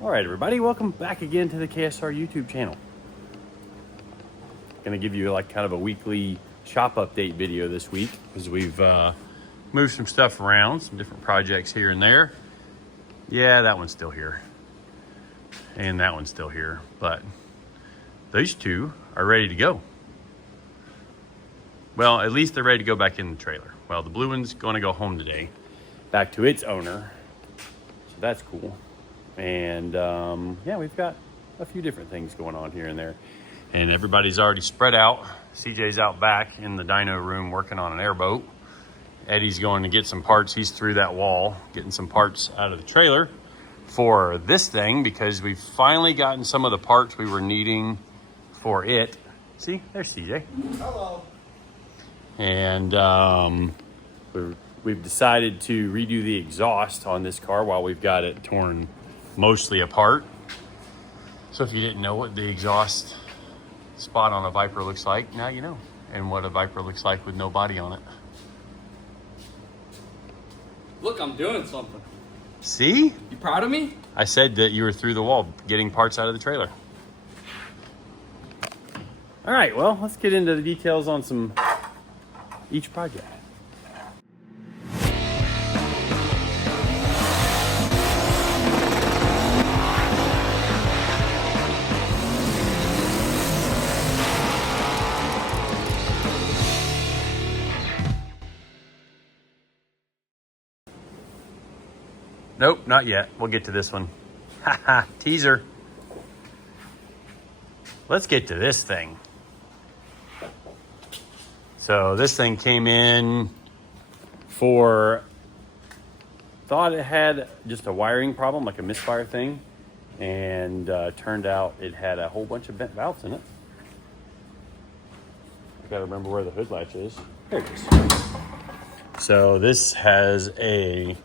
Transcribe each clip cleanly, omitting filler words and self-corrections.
All right, everybody, welcome back again to the KSR YouTube channel. Gonna give you like kind of a weekly shop update video this week because we've moved some stuff around, some different projects here and there. Yeah, that one's still here. And that one's still here, but these two are ready to go. Well, at least they're ready to go back in the trailer. Well, the blue one's gonna go home today, back to its owner. So that's cool. And yeah, we've got a few different things going on here and there. And everybody's already spread out. CJ's out back in the dyno room working on an airboat. Eddie's going to get some parts. He's through that wall, getting some parts out of the trailer for this thing because we've finally gotten some of the parts we were needing for it. See, there's CJ. Hello. And we've decided to redo the exhaust on this car while we've got it torn mostly apart. So if you didn't know what the exhaust spot on a Viper looks like, now you know. And what a Viper looks like with no body on it. Look, I'm doing something. See? You proud of me? I said that you were through the wall getting parts out of the trailer. All right, well, let's get into the details on each project. Nope, not yet. We'll get to this one. Haha, teaser. Let's get to this thing. So this thing came in for, thought it had just a wiring problem, like a misfire thing. And turned out it had a whole bunch of bent valves in it. I gotta remember where the hood latch is. There it is. So this has a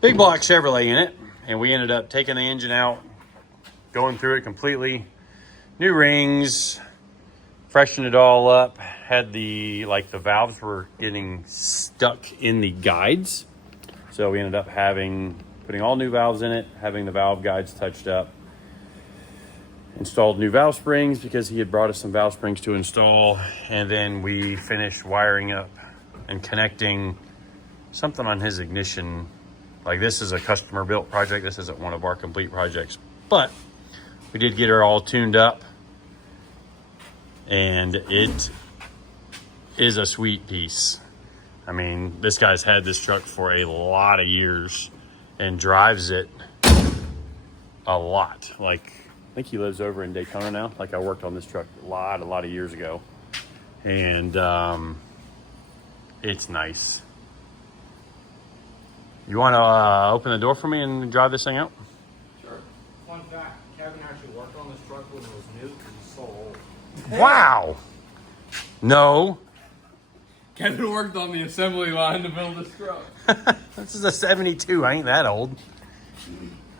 big block Chevrolet in it, and we ended up taking the engine out, going through it completely, new rings, freshened it all up, had the valves were getting stuck in the guides. So we ended up putting all new valves in it, having the valve guides touched up, installed new valve springs because he had brought us some valve springs to install, and then we finished wiring up and connecting something on his ignition. Like, this is a customer built project. This isn't one of our complete projects, but we did get her all tuned up, and it is a sweet piece. I mean, this guy's had this truck for a lot of years and drives it a lot. Like, I think he lives over in Daytona now. Like, I worked on this truck a lot of years ago, and it's nice. You want to open the door for me and drive this thing out? Sure. Fun fact, Kevin actually worked on this truck when it was new because he's so old. Wow. No. Kevin worked on the assembly line to build this truck. This is a 72. I ain't that old.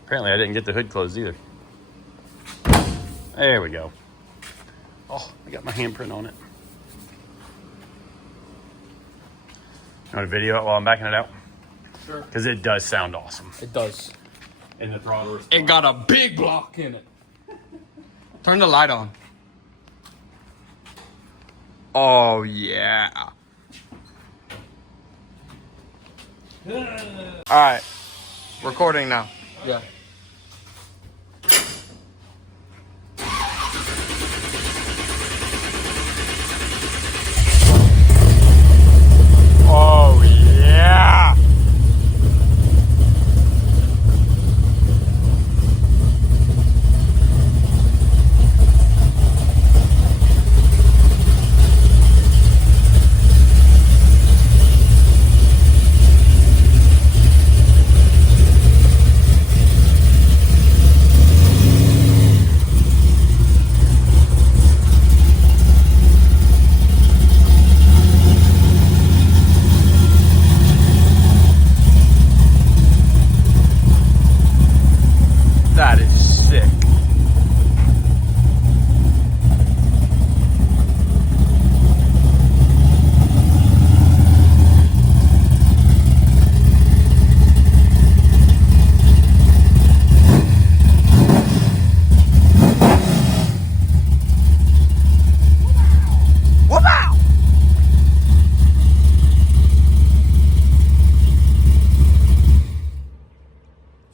Apparently I didn't get the hood closed either. There we go. Oh, I got my handprint on it. You want to video it while I'm backing it out? Sure. Because it does sound awesome. It does. And the throttle response. It got a big block in it. Turn the light on. Oh, yeah. All right. Recording now. Yeah. Oh, yeah.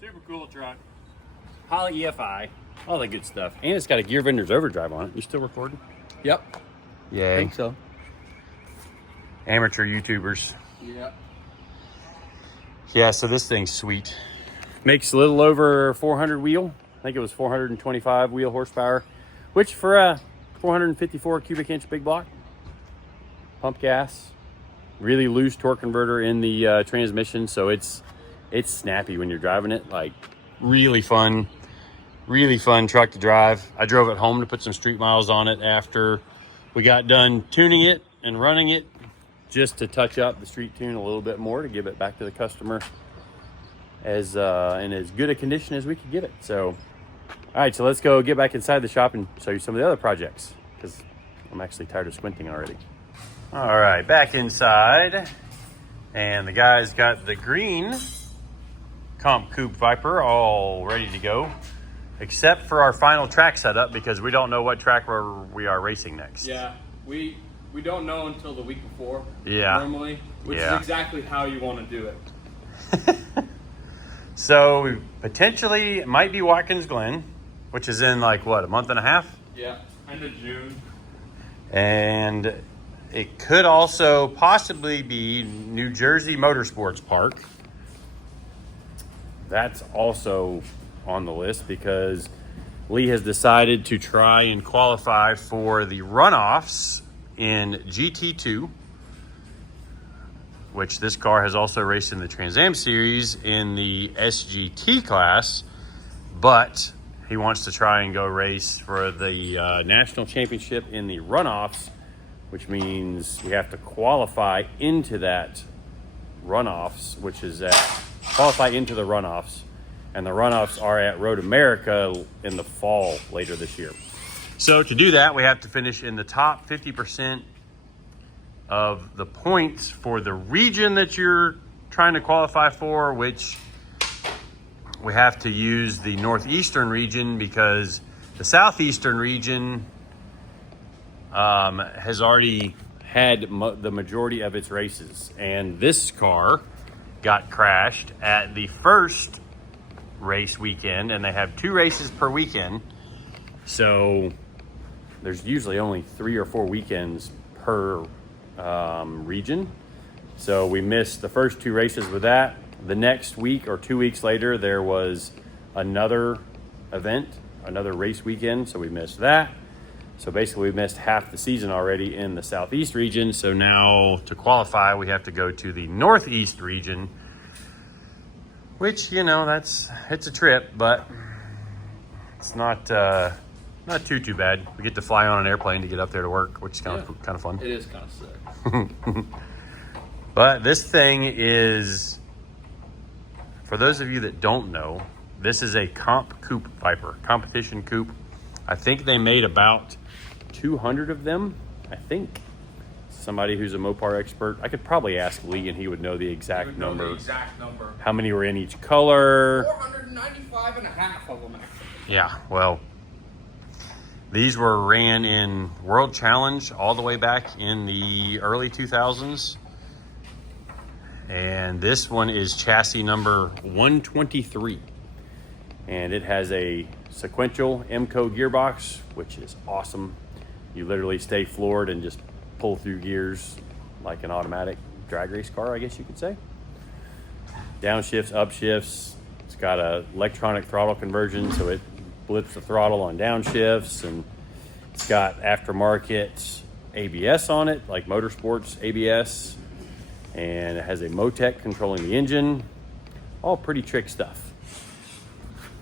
Super cool truck. Holley EFI. All the good stuff. And it's got a gear vendor's overdrive on it. You still recording? Yep. Yay. I think so. Amateur YouTubers. Yep. Yeah, so this thing's sweet. Makes a little over 400 wheel. I think it was 425 wheel horsepower, which for a 454 cubic inch big block, pump gas, really loose torque converter in the transmission, so it's snappy when you're driving it. Like really fun truck to drive. I drove it home to put some street miles on it after we got done tuning it and running it, just to touch up the street tune a little bit more to give it back to the customer as in as good a condition as we could get it. So all right, so let's go get back inside the shop and show you some of the other projects, because I'm actually tired of squinting already. All right, back inside, and the guys got the green Comp Coupe Viper all ready to go, except for our final track setup, because we don't know what track we are racing next. Yeah, we don't know until the week before. Yeah. Normally, which is exactly how you want to do it. So we potentially it might be Watkins Glen, which is in like what, a month and a half? Yeah, end of June. And it could also possibly be New Jersey Motorsports Park. That's also on the list because Lee has decided to try and qualify for the runoffs in GT2, which this car has also raced in the Trans Am Series in the SGT class, but he wants to try and go race for the national championship in the runoffs, which means we have to qualify into that runoffs, which is qualify into the runoffs. And the runoffs are at Road America in the fall later this year. So to do that, we have to finish in the top 50% of the points for the region that you're trying to qualify for, which we have to use the northeastern region because the southeastern region has already had the majority of its races. And this car got crashed at the first race weekend, and they have 2 races per weekend. So there's usually only 3 or 4 weekends per region. So we missed the first 2 races with that. The next week or 2 weeks later, there was another event, another race weekend. So we missed that. So basically we missed half the season already in the Southeast region. So now to qualify, we have to go to the Northeast region, which, you know, it's a trip, but it's not too bad. We get to fly on an airplane to get up there to work, which is kind of fun. It is kind of sick. But this thing is, for those of you that don't know, this is a Comp Coupe Viper, competition coupe. I think they made about 200 of them, I think. Somebody who's a Mopar expert. I could probably ask Lee and he would know the exact number. The exact number. How many were in each color? 495 and a half of them. Yeah, well, these were ran in World Challenge all the way back in the early 2000s. And this one is chassis number 123. And it has a sequential MCO gearbox, which is awesome. You literally stay floored and just pull through gears like an automatic drag race car, I guess you could say. Downshifts, upshifts. It's got a electronic throttle conversion, so it blips the throttle on downshifts, and it's got aftermarket ABS on it, like Motorsports ABS, and it has a Motec controlling the engine. All pretty trick stuff.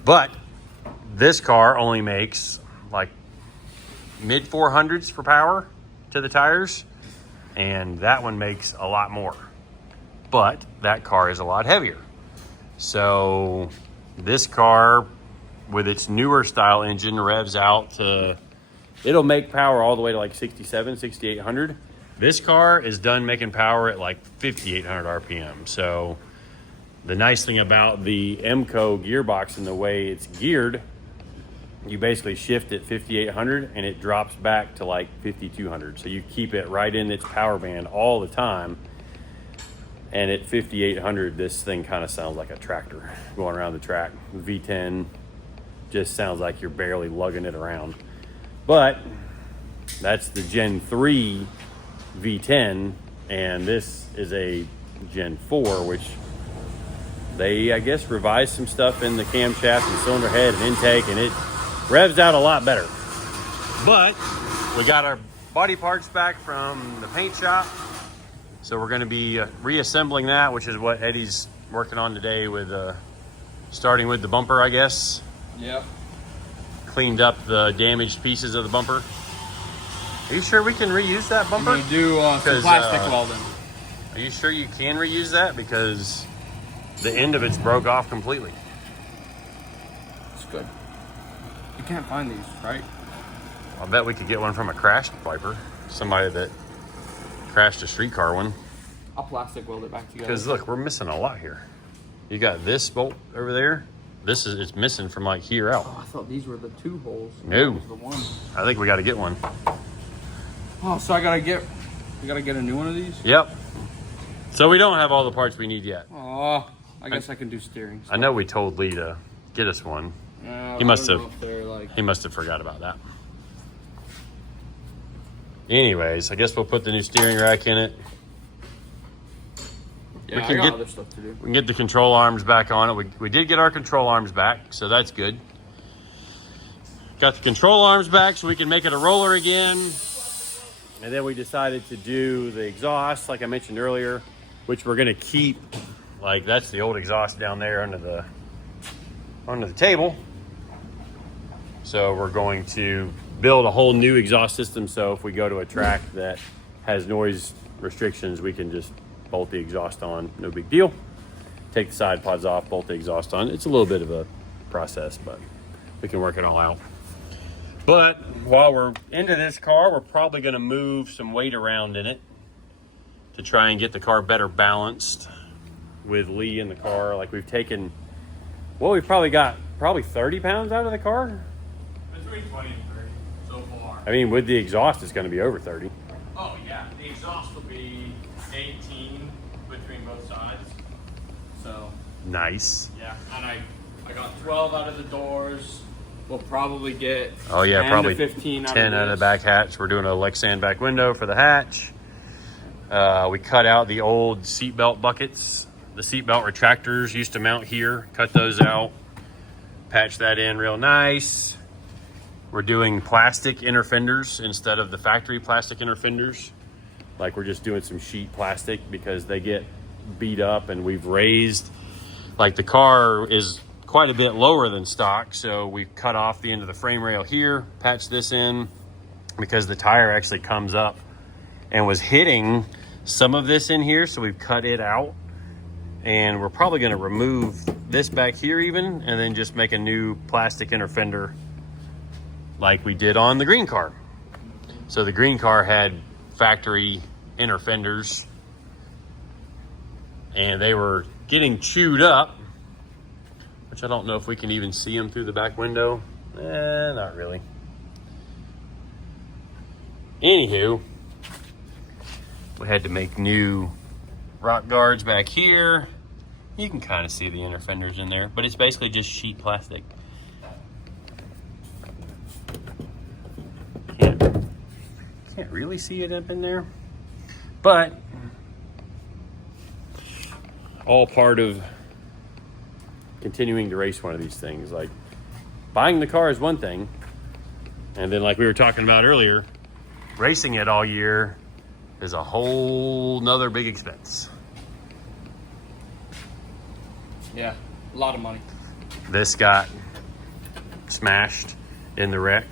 But this car only makes like mid 400s for power to the tires, and that one makes a lot more, but that car is a lot heavier. So this car with its newer style engine revs out to, it'll make power all the way to like 67, 6800. This car is done making power at like 5800 RPM. So the nice thing about the MCO gearbox and the way it's geared, you basically shift at 5800 and it drops back to like 5200. So you keep it right in its power band all the time. And at 5,800, this thing kind of sounds like a tractor going around the track. V10 just sounds like you're barely lugging it around. But that's the Gen 3 V10, and this is a Gen 4, which they, I guess, revised some stuff in the camshaft and cylinder head and intake, and it revs out a lot better. But we got our body parts back from the paint shop, so we're going to be reassembling that, which is what Eddie's working on today with starting with the bumper, I guess. Yep. Cleaned up the damaged pieces of the bumper. Are you sure we can reuse that bumper? I'm gonna do some plastic welding. Are you sure you can reuse that? Because the end of it's broke off completely. It's good. You can't find these, right? I bet we could get one from a crash wiper. Somebody that crashed a streetcar one. I'll plastic weld it back together. Because look, we're missing a lot here. You got this bolt over there. It's missing from like here out. Oh, I thought these were the 2 holes. No. That was the one. I think we got to get one. Oh, so we gotta get a new one of these? Yep. So we don't have all the parts we need yet. Oh, I guess I can do steering. I know we told Lee to get us one. He must have forgot about that. Anyways, I guess we'll put the new steering rack in it. Yeah, I got other stuff to do. We can get the control arms back on it. We did get our control arms back, so that's good. Got the control arms back so we can make it a roller again. And then we decided to do the exhaust, like I mentioned earlier, which we're gonna keep. Like, that's the old exhaust down there under the table. So we're going to build a whole new exhaust system, so if we go to a track that has noise restrictions, we can just bolt the exhaust on, no big deal. Take the side pods off, bolt the exhaust on. It's a little bit of a process, but we can work it all out. But while we're into this car, we're probably gonna move some weight around in it to try and get the car better balanced with Lee in the car. Like, we've taken, well, we've probably got 30 pounds out of the car. Between 20 and 30 so far. I mean, with the exhaust, it's gonna be over 30. Oh yeah, the exhaust will be 18 between both sides. So Nice. yeah, and I got 12 out of the doors. We'll probably get 10 probably to 15 10 out of the back hatch. We're doing a Lexan back window for the hatch. We cut out the old seatbelt buckets. The seatbelt retractors used to mount here. Cut those out. Patch that in real nice. We're doing plastic inner fenders instead of the factory plastic inner fenders. Like, we're just doing some sheet plastic because they get beat up, and we've raised, like, the car is quite a bit lower than stock, so we've cut off the end of the frame rail here, patched this in because the tire actually comes up and was hitting some of this in here, so we've cut it out. And we're probably going to remove this back here even, and then just make a new plastic inner fender like we did on the green car. So the green car had factory inner fenders, and they were getting chewed up, which I don't know if we can even see them through the back window. Not really. Anywho, we had to make new rock guards back here. You can kind of see the inner fenders in there, but it's basically just sheet plastic. Can't really see it up in there, but all part of continuing to race one of these things. Like, buying the car is one thing, and then, like we were talking about earlier, racing it all year is a whole nother big expense. Yeah, a lot of money. This got smashed in the wreck,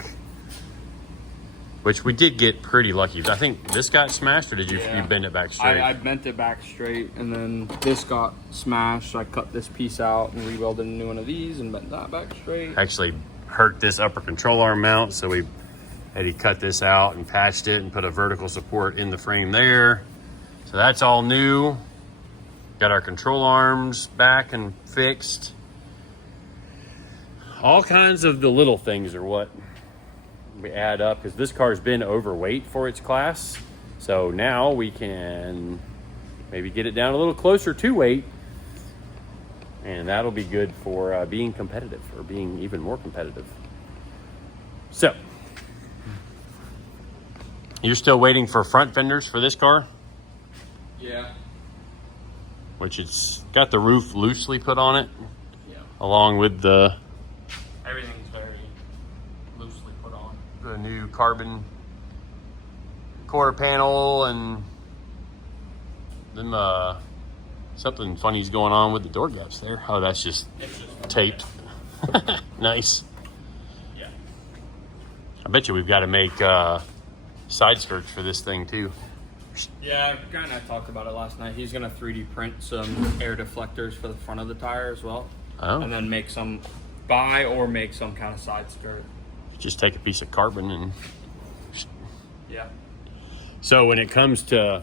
which we did get pretty lucky. I think this got smashed, or did you bend it back straight? I bent it back straight, and then this got smashed. I cut this piece out and rewelded a new one of these and bent that back straight. Actually hurt this upper control arm mount, so Eddie cut this out and patched it and put a vertical support in the frame there. So that's all new. Got our control arms back and fixed. All kinds of the little things are what we add up, because this car's been overweight for its class. So now we can maybe get it down a little closer to weight. And that'll be good for being competitive, or being even more competitive. So, you're still waiting for front fenders for this car? Yeah. Which it's got the roof loosely put on it. Yeah. Along with the... Everything's very loosely put on. The new carbon quarter panel, and then something funny's going on with the door gaps there. Oh, it's just taped. Nice. Yeah. I bet you we've got to make side skirts for this thing too. Yeah, Guy and I talked about it last night. He's gonna 3D print some air deflectors for the front of the tire as well. Oh. And then make some, buy or make some kind of side skirt. Just take a piece of carbon and... Yeah. So when it comes to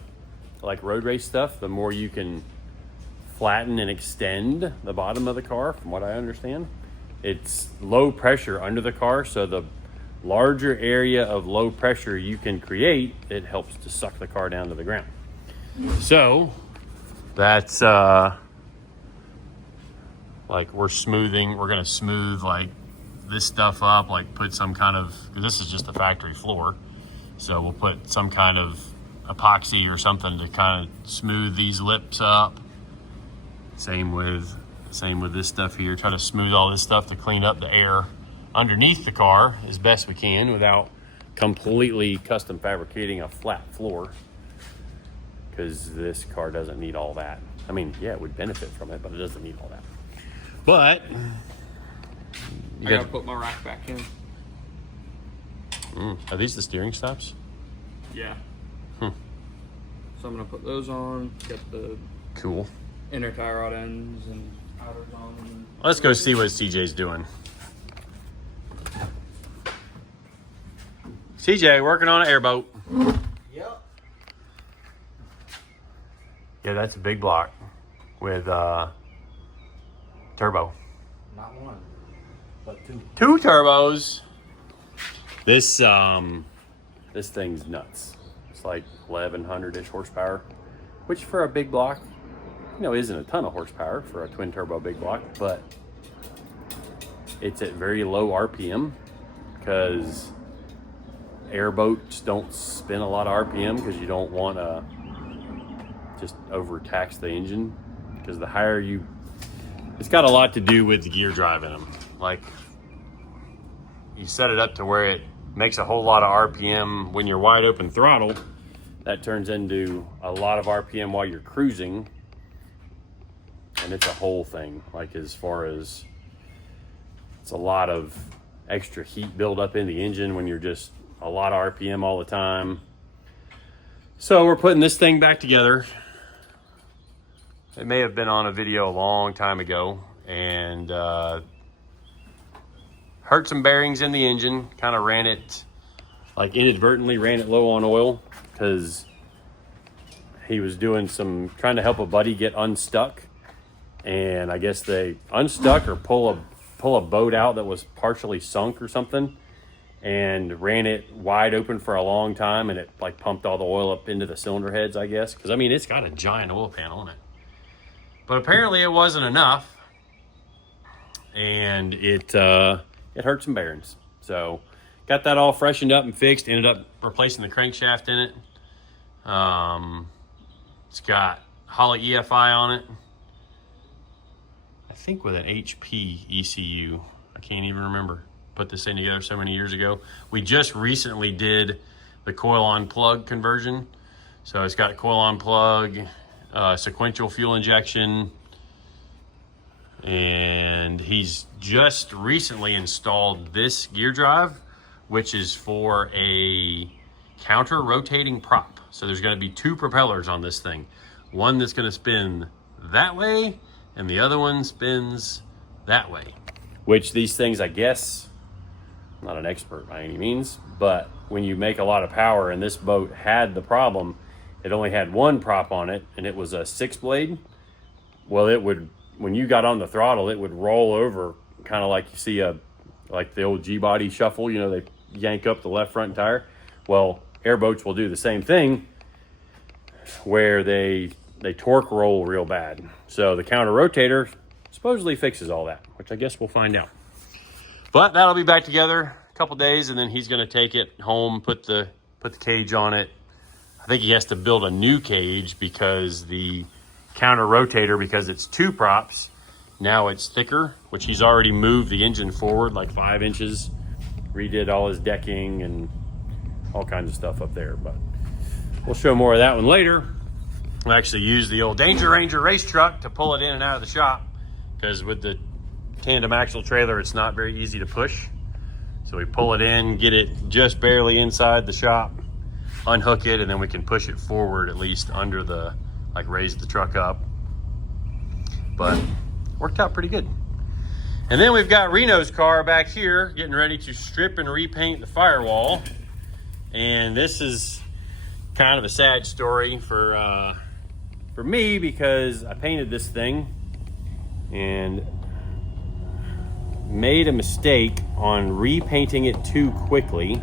like road race stuff, the more you can flatten and extend the bottom of the car, from what I understand, it's low pressure under the car. So the larger area of low pressure you can create, it helps to suck the car down to the ground. So that's like we're gonna smooth like this stuff up, like put some kind of, this is just the factory floor, so we'll put some kind of epoxy or something to kind of smooth these lips up. Same with this stuff here. Try to smooth all this stuff to clean up the air underneath the car as best we can without completely custom fabricating a flat floor, because this car doesn't need all that. I mean, yeah, it would benefit from it, but it doesn't need all that. But I gotta put my rack back in. Are these the steering stops? Yeah. So I'm gonna put those on, get the Cool. inner tie rod ends and outers on. And Let's go see what CJ's doing. CJ working on an airboat. Yep. Yeah, that's a big block with turbo. Not one, but two. 2 turbos. This thing's nuts. It's like 1100-ish horsepower, which for a big block, isn't a ton of horsepower for a twin turbo big block, but it's at very low RPM because airboats don't spin a lot of RPM, because you don't want to just overtax the engine, because the higher you, it's got a lot to do with the gear drive in them. Like, you set it up to where it makes a whole lot of RPM when you're wide open throttle. That turns into a lot of RPM while you're cruising, and it's a whole thing. Like, as far as, it's a lot of extra heat buildup in the engine when you're just a lot of RPM all the time. So we're putting this thing back together. It may have been on a video a long time ago, and hurt some bearings in the engine. Kind of ran it, like inadvertently ran it low on oil, because he was doing trying to help a buddy get unstuck, and I guess they unstuck or pull a boat out that was partially sunk or something, and ran it wide open for a long time, and it like pumped all the oil up into the cylinder heads, I guess, because I mean, it's got a giant oil pan on it, but apparently it wasn't enough, and it hurt some bearings. So got that all freshened up and fixed. Ended up replacing the crankshaft in it. It's got Holley EFI on it, I think with an HP ECU. I can't even remember. Put this thing together so many years ago. We just recently did the coil on plug conversion. So it's got coil on plug, sequential fuel injection, and he's just recently installed this gear drive, which is for a counter rotating prop. So there's going to be 2 propellers on this thing. One that's going to spin that way, and the other one spins that way. Which these things, I guess, I'm not an expert by any means, but when you make a lot of power, and this boat had the problem, it only had 1 prop on it, and it was a 6-blade. Well, it would, when you got on the throttle, it would roll over, kind of like you see like the old G-body shuffle, they yank up the left front tire. Well, airboats will do the same thing, where they they torque roll real bad. So the counter rotator supposedly fixes all that, which I guess we'll find out. But that'll be back together a couple days, and then he's gonna take it home, put the cage on it. I think he has to build a new cage because the counter rotator, because it's 2 props, now it's thicker, which he's already moved the engine forward like 5 inches, redid all his decking and all kinds of stuff up there. But we'll show more of that one later. We'll actually use the old Danger Ranger race truck to pull it in and out of the shop, because with the tandem axle trailer, it's not very easy to push. So we pull it in, get it just barely inside the shop, unhook it, and then we can push it forward at least under the, like raise the truck up. But worked out pretty good. And then we've got Reno's car back here getting ready to strip and repaint the firewall. And this is kind of a sad story for me, because I painted this thing and made a mistake on repainting it too quickly.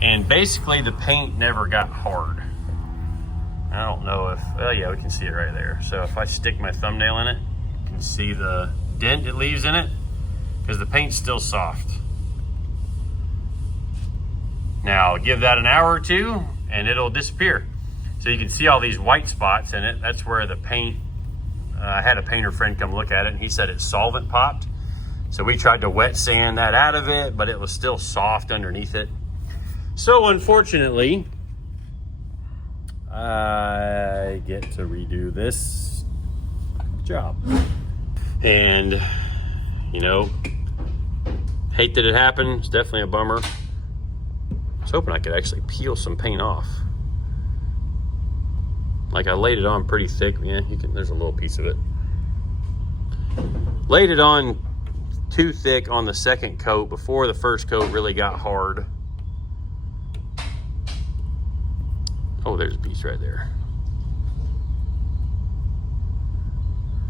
And basically the paint never got hard. I don't know if, oh yeah, we can see it right there. So if I stick my thumbnail in it, you can see the dent it leaves in it, because the paint's still soft. Now give that an hour or two and it'll disappear. So you can see all these white spots in it. That's where the paint, I had a painter friend come look at it and he said it's solvent popped. So we tried to wet sand that out of it, but it was still soft underneath it. So unfortunately, I get to redo this job. And, you know, hate that it happened. It's definitely a bummer. I was hoping I could actually peel some paint off. Like I laid it on pretty thick. Yeah, you can, there's a little piece of it. Laid it on too thick on the second coat before the first coat really got hard. Oh, there's a piece right there.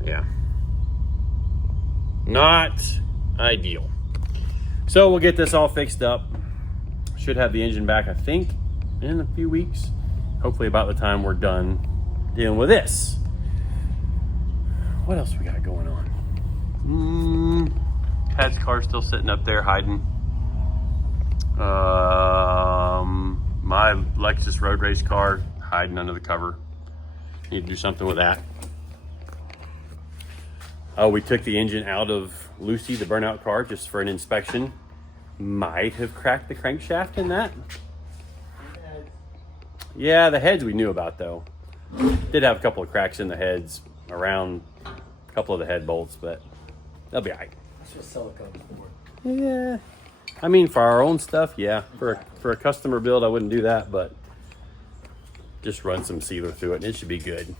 Yeah. Not ideal. So we'll get this all fixed up. Should have the engine back, I think, in a few weeks. Hopefully about the time we're done dealing with this. What else we got going on? Pat's car's still sitting up there hiding. My Lexus road race car hiding under the cover. Need to do something with that. Oh, we took the engine out of Lucy, the burnout car, just for an inspection. Might have cracked the crankshaft in that. Yeah, the heads we knew about though. Did have a couple of cracks in the heads around a couple of the head bolts, but they'll be all right. That's what silicone's for. Yeah. I mean, for our own stuff, yeah. For a customer build, I wouldn't do that, but just run some sealer through it and it should be good.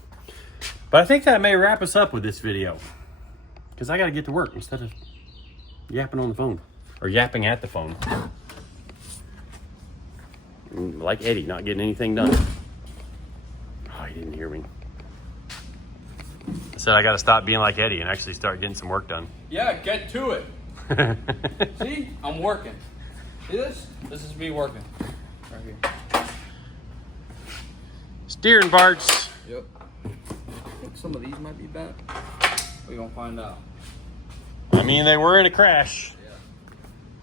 But I think that may wrap us up with this video, because I got to get to work instead of yapping on the phone, or yapping at the phone. Like Eddie, not getting anything done. Oh, he didn't hear me. I said I got to stop being like Eddie and actually start getting some work done. Yeah, get to it. See, I'm working. See this? This is me working. Right here. Steering parts. Yep. I think some of these might be bent. We're gonna find out. I mean, they were in a crash. Yeah.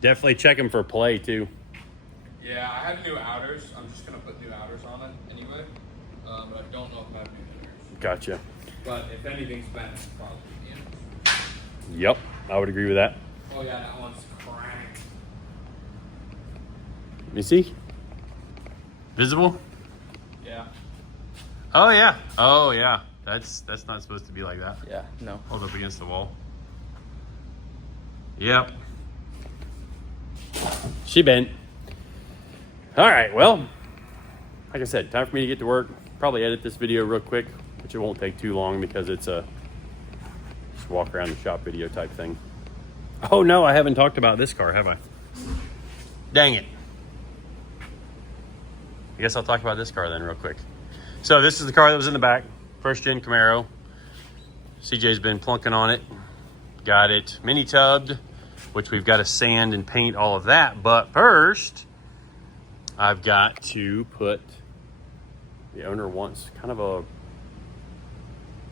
Definitely check them for play too. Yeah, I have new outers. I'm just gonna put new outers on it anyway. But I don't know if I have new outers. Gotcha. But if anything's bent, it's probably the end. Yep, I would agree with that. Oh yeah, that one's cracked. Let me see. Visible? Yeah. Oh yeah. Oh yeah. That's not supposed to be like that. Yeah, no. Hold up against the wall. Yep. She bent. All right, well, like I said, time for me to get to work. Probably edit this video real quick, which it won't take too long because it's a just walk around the shop video type thing. Oh no, I haven't talked about this car, have I? Dang it. I guess I'll talk about this car then real quick. So this is the car that was in the back, first gen Camaro. CJ's been plunking on it. Got it mini tubbed, which we've got to sand and paint all of that. But first, I've got to put, the owner wants kind of a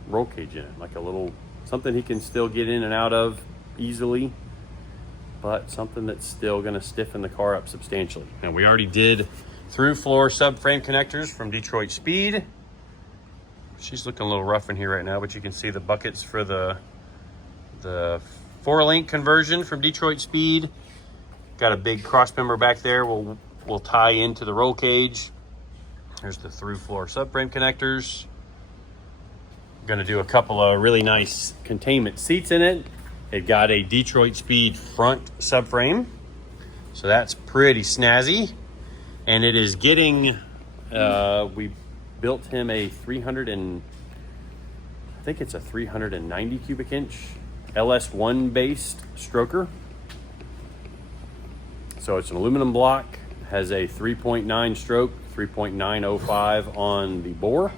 roll cage in it, like a little something he can still get in and out of easily, but something that's still going to stiffen the car up substantially. Now, we already did through floor subframe connectors from Detroit Speed. She's looking a little rough in here right now, but you can see the buckets for the 4-link conversion from Detroit Speed. Got a big cross member back there. We'll tie into the roll cage. There's the through floor subframe connectors. Going to do a couple of really nice containment seats in it. It got a Detroit Speed front subframe, so that's pretty snazzy. And it is getting, we built him a 390 cubic inch LS1 based stroker. So it's an aluminum block, has a 3.9 stroke, 3.905 on the bore.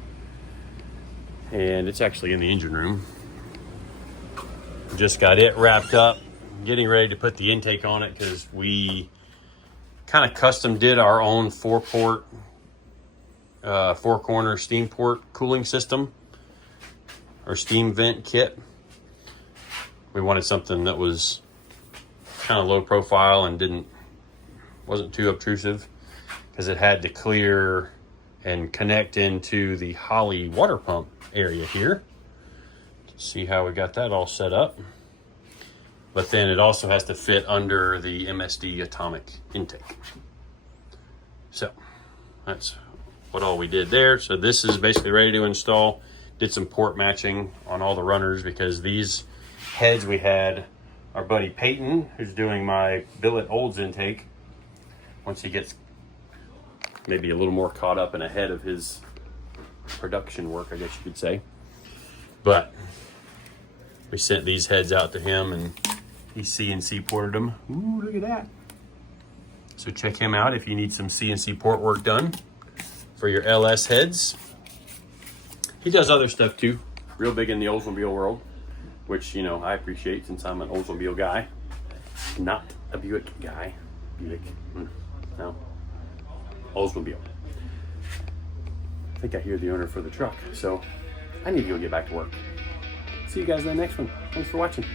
And it's actually in the engine room. Just got it wrapped up, getting ready to put the intake on it because we kind of custom did our own 4-port, 4-corner steam port cooling system or steam vent kit. We wanted something that was kind of low profile and wasn't too obtrusive because it had to clear and connect into the Holley water pump area here. See how we got that all set up. But then it also has to fit under the MSD atomic intake. So that's what all we did there. So this is basically ready to install. Did some port matching on all the runners because these heads we had our buddy Peyton, who's doing my billet olds intake. Once he gets maybe a little more caught up and ahead of his production work, I guess you could say. But we sent these heads out to him and he CNC ported them. Ooh, look at that. So check him out if you need some CNC port work done for your LS heads. He does other stuff too, real big in the Oldsmobile world, which, you know, I appreciate since I'm an Oldsmobile guy, not a Buick guy. Buick, no, Oldsmobile. I think I hear the owner for the truck, so I need to go get back to work. See you guys in the next one. Thanks for watching.